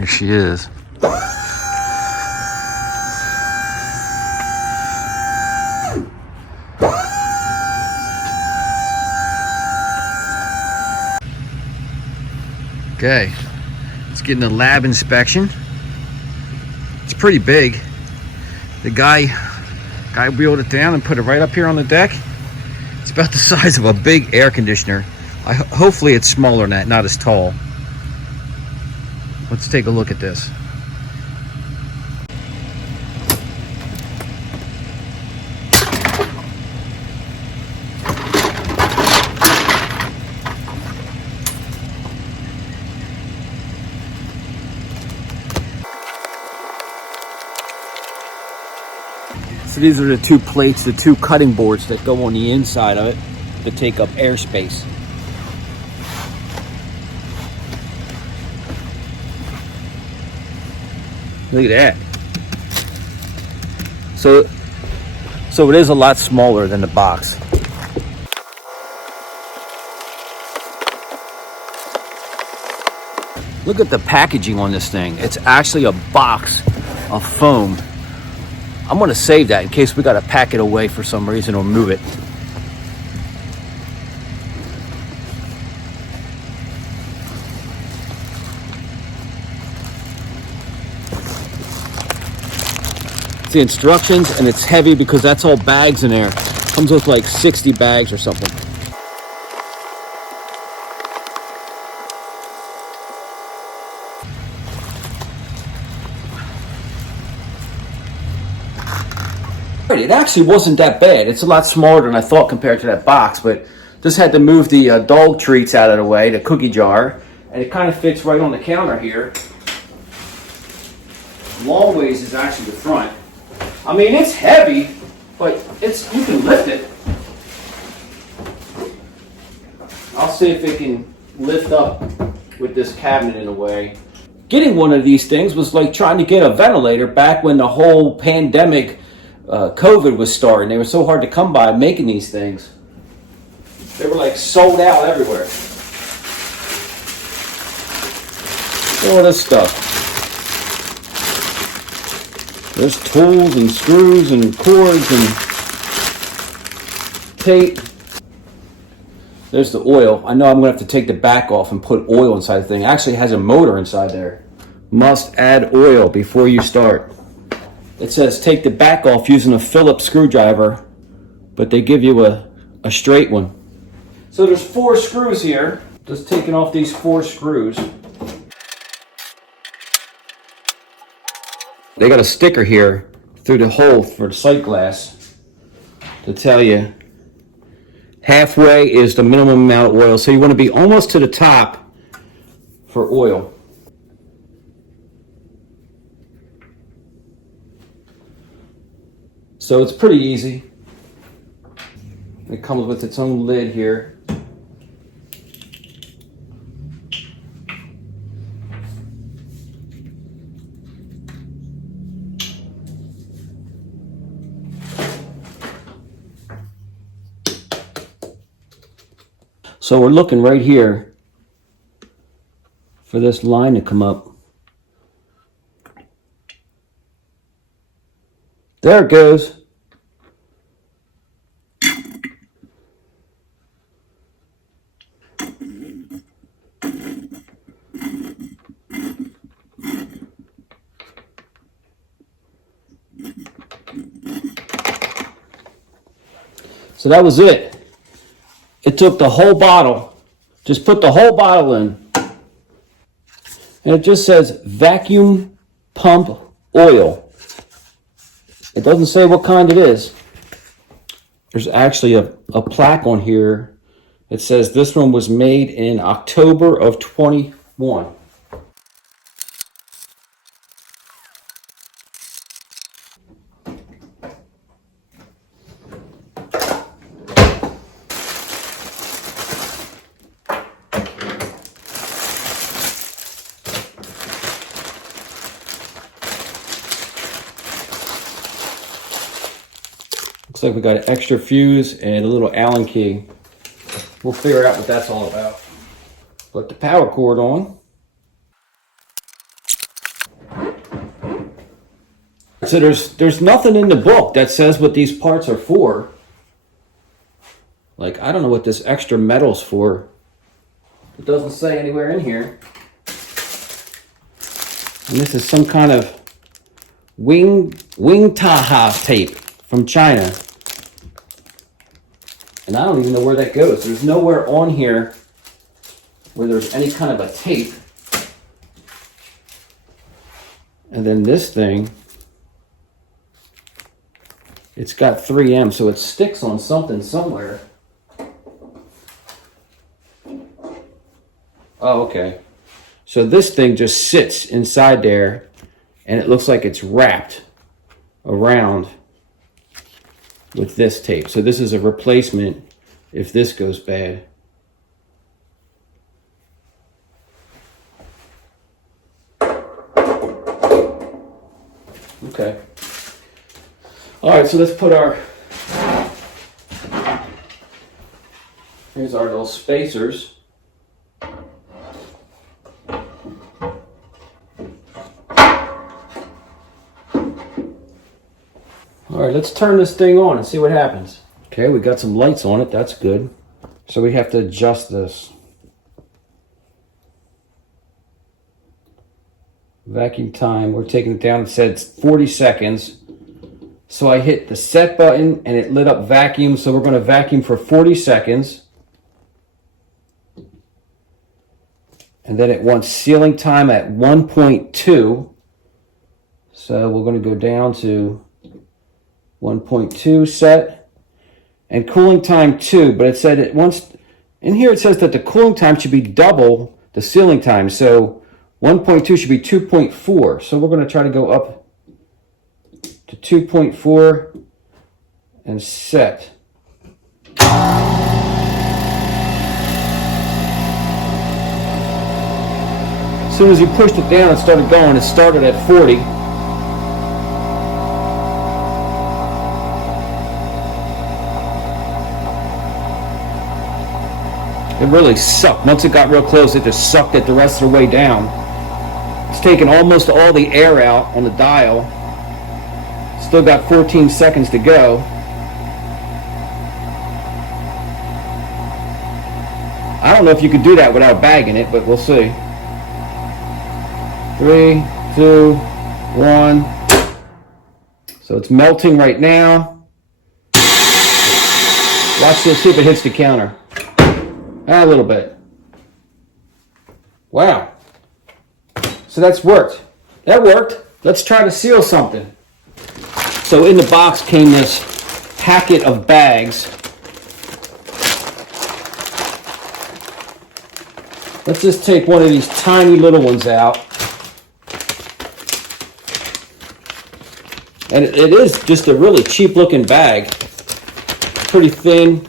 Here she is. Okay, let's get in the lab inspection. It's pretty big. The guy wheeled it down and put it right up here on the deck. It's about the size of a big air conditioner. Hopefully it's smaller than that, not as tall. Let's take a look at this. So these are the two plates, the two cutting boards that go on the inside of it to take up airspace. Look at that. So it is a lot smaller than the box. Look at the packaging on this thing. It's actually a box of foam. I'm gonna save that in case we gotta pack it away for some reason or move it. It's the instructions, and it's heavy because that's all bags in there. Comes with like 60 bags or something. It actually wasn't that bad. It's a lot smaller than I thought compared to that box, but just had to move the dog treats out of the way, the cookie jar, and it kind of fits right on the counter here. Long ways is actually the front. I mean, it's heavy, but you can lift it. I'll see if it can lift up with this cabinet in the way. Getting one of these things was like trying to get a ventilator back when the whole pandemic COVID was starting. They were so hard to come by making these things. They were like sold out everywhere. All this stuff. There's tools and screws and cords and tape. There's the oil. I know I'm going to have to take the back off and put oil inside the thing. It actually has a motor inside there. Must add oil before you start. It says take the back off using a Phillips screwdriver, but they give you a straight one. So there's 4 screws here. Just taking off these 4 screws. They got a sticker here through the hole for the sight glass to tell you halfway is the minimum amount of oil. So you want to be almost to the top for oil. So it's pretty easy. It comes with its own lid here. So we're looking right here for this line to come up. There it goes. So that was it. It took the whole bottle. Just put the whole bottle in. And it just says vacuum pump oil. It doesn't say what kind it is. There's actually a plaque on here. It says this one was made in October of 21. Looks like we got an extra fuse and a little Allen key. We'll figure out what that's all about. Put the power cord on. so there's nothing in the book that says what these parts are for. Like, I don't know what this extra metal's for. It doesn't say anywhere in here. And this is some kind of wing taha tape from China. And I don't even know where that goes. There's nowhere on here where there's any kind of a tape. And then this thing, it's got 3M, so it sticks on something somewhere. Oh, okay. So this thing just sits inside there, and it looks like it's wrapped around with this tape. So this is a replacement if this goes bad. Okay. All right, so let's put here's our little spacers. All right, let's turn this thing on and see what happens. Okay, we got some lights on it. That's good. So we have to adjust this. Vacuum time, we're taking it down. It said 40 seconds. So I hit the set button and it lit up vacuum. So we're going to vacuum for 40 seconds. And then it wants sealing time at 1.2. So we're going to go down to 1.2 set. And cooling time 2. But it said it wants, in here it says that the cooling time should be double the sealing time. So 1.2 should be 2.4. So we're going to try to go up to 2.4 and set. As soon as you pushed it down, it started going. It started at 40. It really sucked. Once it got real close, it just sucked it the rest of the way down. It's taken almost all the air out on the dial. Still got 14 seconds to go. I don't know if you could do that without bagging it, but we'll see. 3, 2, 1. So it's melting right now. Watch this, see if it hits the counter. A little bit. Wow. So that's worked. That worked. Let's try to seal something. So in the box came this packet of bags. Let's just take one of these tiny little ones out. And it is just a really cheap looking bag. Pretty thin.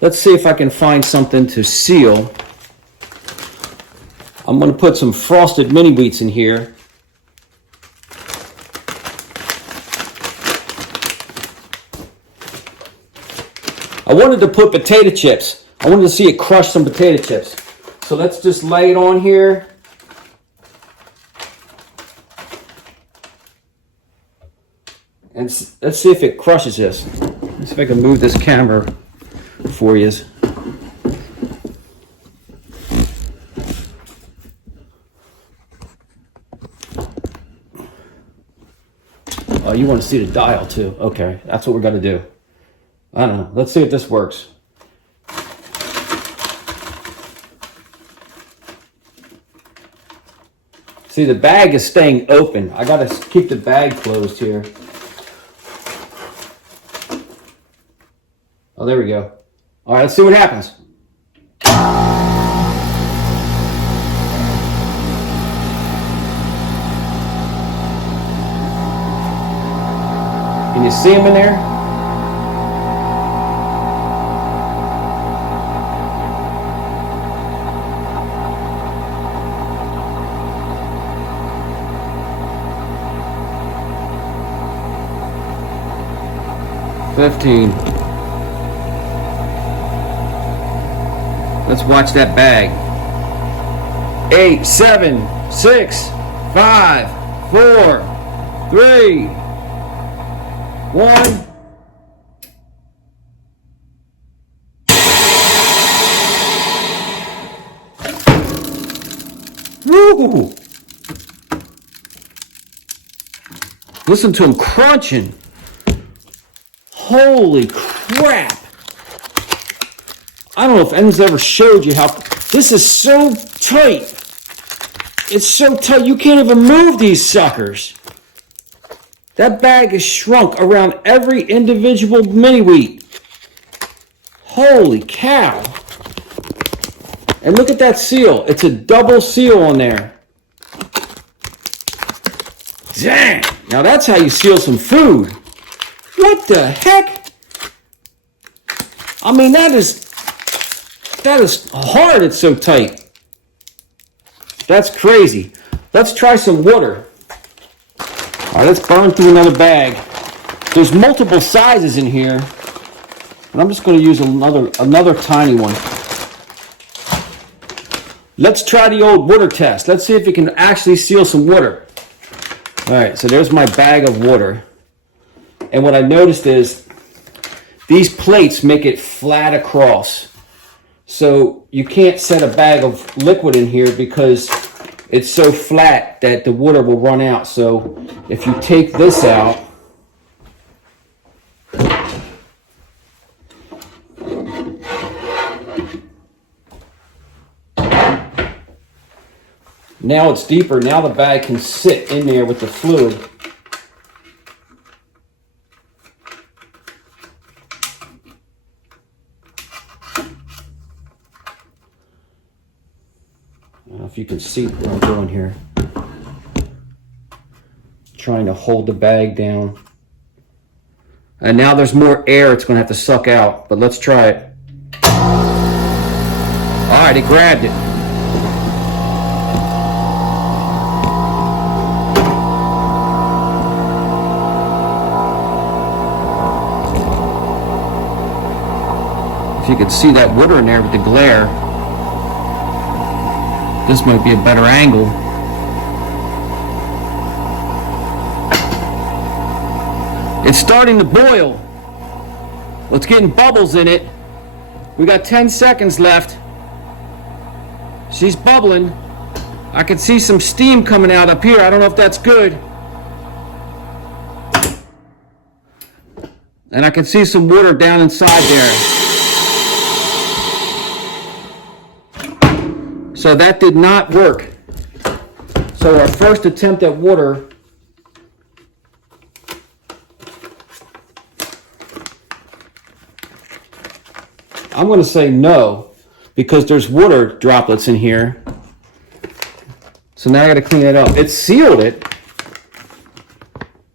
Let's see if I can find something to seal. I'm going to put some frosted mini wheats in here. I wanted to put potato chips. I wanted to see it crush some potato chips. So let's just lay it on here. And let's see if it crushes this. Let's see if I can move this camera for you. Oh, you want to see the dial too? Okay, that's what we're going to do. I don't know. Let's see if this works. See, the bag is staying open. I got to keep the bag closed here. Oh, there we go. All right, let's see what happens. Can you see him in there? $15. Let's watch that bag. 8, 7, 6, 5, 4, 3, One. Woo! Listen to him crunching. Holy crap. I don't know if anyone's ever showed you how, this is so tight. It's so tight, you can't even move these suckers. That bag is shrunk around every individual mini wheat. Holy cow. And look at that seal. It's a double seal on there. Dang. Now that's how you seal some food. What the heck? I mean, that is hard. It's so tight. That's crazy. Let's try some water. All right, let's burn through another bag. There's multiple sizes in here, and I'm just going to use another tiny one. Let's try the old water test. Let's see if it can actually seal some water. All right, so there's my bag of water. And what I noticed is these plates make it flat across. So you can't set a bag of liquid in here because it's so flat that the water will run out. So if you take this out, now it's deeper. Now the bag can sit in there with the fluid. I don't know if you can see what I'm doing here. Trying to hold the bag down. And now there's more air it's going to have to suck out, but let's try it. All right, it grabbed it. If you can see that water in there with the glare, this might be a better angle. It's starting to boil. It's getting bubbles in it. We got 10 seconds left. She's bubbling. I can see some steam coming out up here. I don't know if that's good. And I can see some water down inside there. So that did not work. So our first attempt at water, I'm going to say no, because there's water droplets in here. So now I got to clean it up. It sealed it.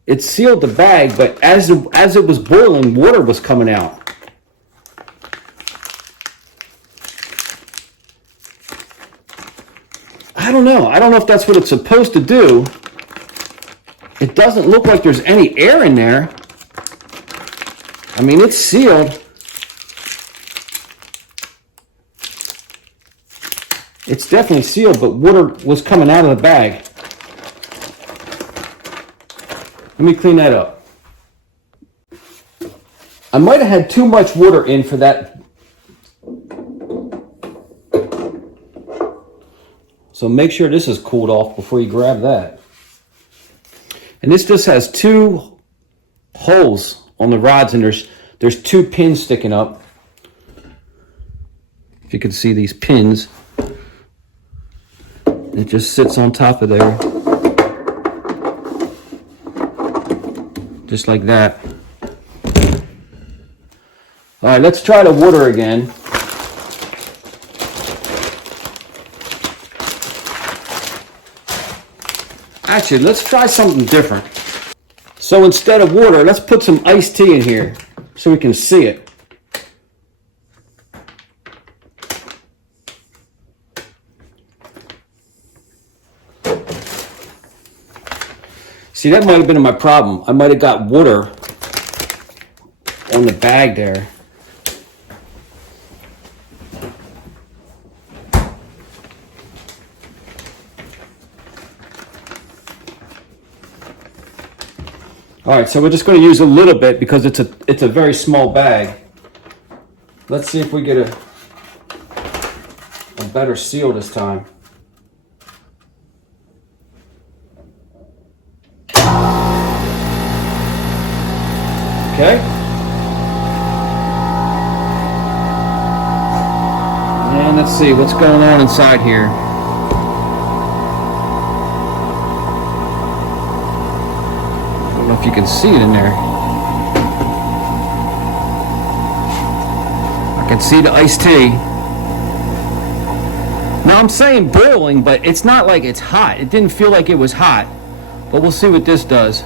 It sealed the bag, but as it was boiling, water was coming out. I don't know. I don't know if that's what it's supposed to do. It doesn't look like there's any air in there. I mean, it's sealed. It's definitely sealed, but water was coming out of the bag. Let me clean that up. I might have had too much water in for that. So make sure this is cooled off before you grab that. And this just has two holes on the rods, and there's two pins sticking up. If you can see these pins, it just sits on top of there. Just like that. All right, let's try the water again. Actually, let's try something different. So instead of water, let's put some iced tea in here so we can see it. See, that might have been my problem. I might have got water on the bag there. All right, so we're just going to use a little bit because it's a very small bag. Let's see if we get a better seal this time. Okay. And let's see what's going on inside here. I don't know if you can see it in there. I can see the iced tea. Now I'm saying boiling, but it's not like it's hot. It didn't feel like it was hot. But we'll see what this does.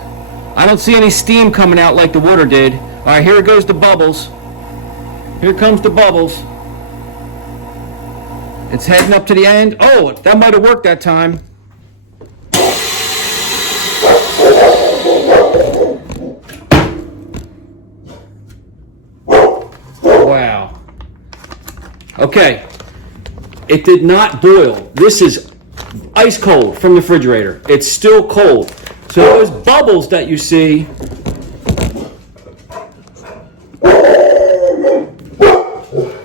I don't see any steam coming out like the water did. All right, here goes the bubbles. Here comes the bubbles. It's heading up to the end. Oh, that might have worked that time. Wow. Okay. It did not boil. This is ice cold from the refrigerator. It's still cold. So those bubbles that you see,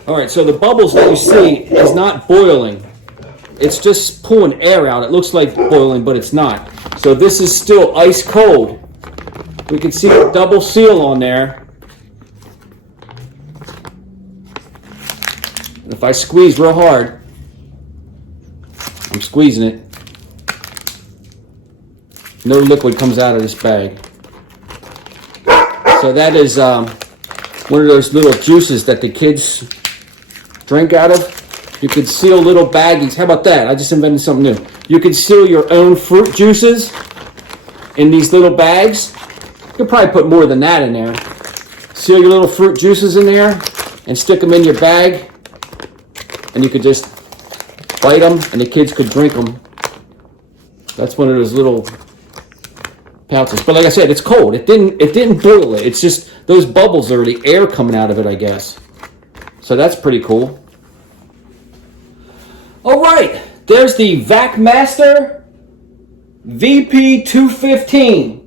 all right, so the bubbles that you see is not boiling. It's just pulling air out. It looks like boiling, but it's not. So this is still ice cold. We can see a double seal on there. And if I squeeze real hard, I'm squeezing it. No liquid comes out of this bag. So that is one of those little juices that the kids drink out of. You could seal little baggies. How about that? I just invented something new. You can seal your own fruit juices in these little bags. You could probably put more than that in there. Seal your little fruit juices in there and stick them in your bag. And you could just bite them and the kids could drink them. That's one of those little pouches. But like I said, it's cold. It didn't boil it. It's just those bubbles are the air coming out of it, I guess. So that's pretty cool. All right, there's the VACMASTER VP215.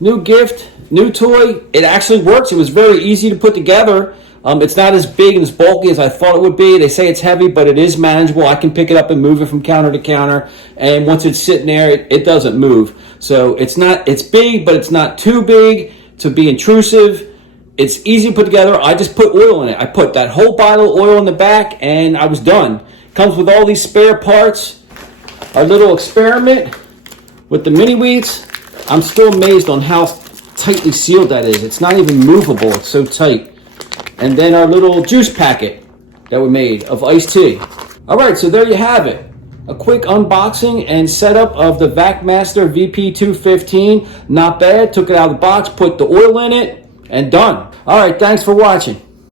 New gift, new toy. It actually works. It was very easy to put together. It's not as big and as bulky as I thought it would be. They say it's heavy, but it is manageable. I can pick it up and move it from counter to counter. And once it's sitting there, it doesn't move. So it's big, but it's not too big to be intrusive. It's easy to put together. I just put oil in it. I put that whole bottle of oil in the back and I was done. Comes with all these spare parts. Our little experiment with the mini wheats. I'm still amazed on how tightly sealed that is. It's not even movable. It's so tight. And then our little juice packet that we made of iced tea. All right, so there you have it. A quick unboxing and setup of the VACMASTER VP215. Not bad. Took it out of the box, put the oil in it, and done. All right, thanks for watching.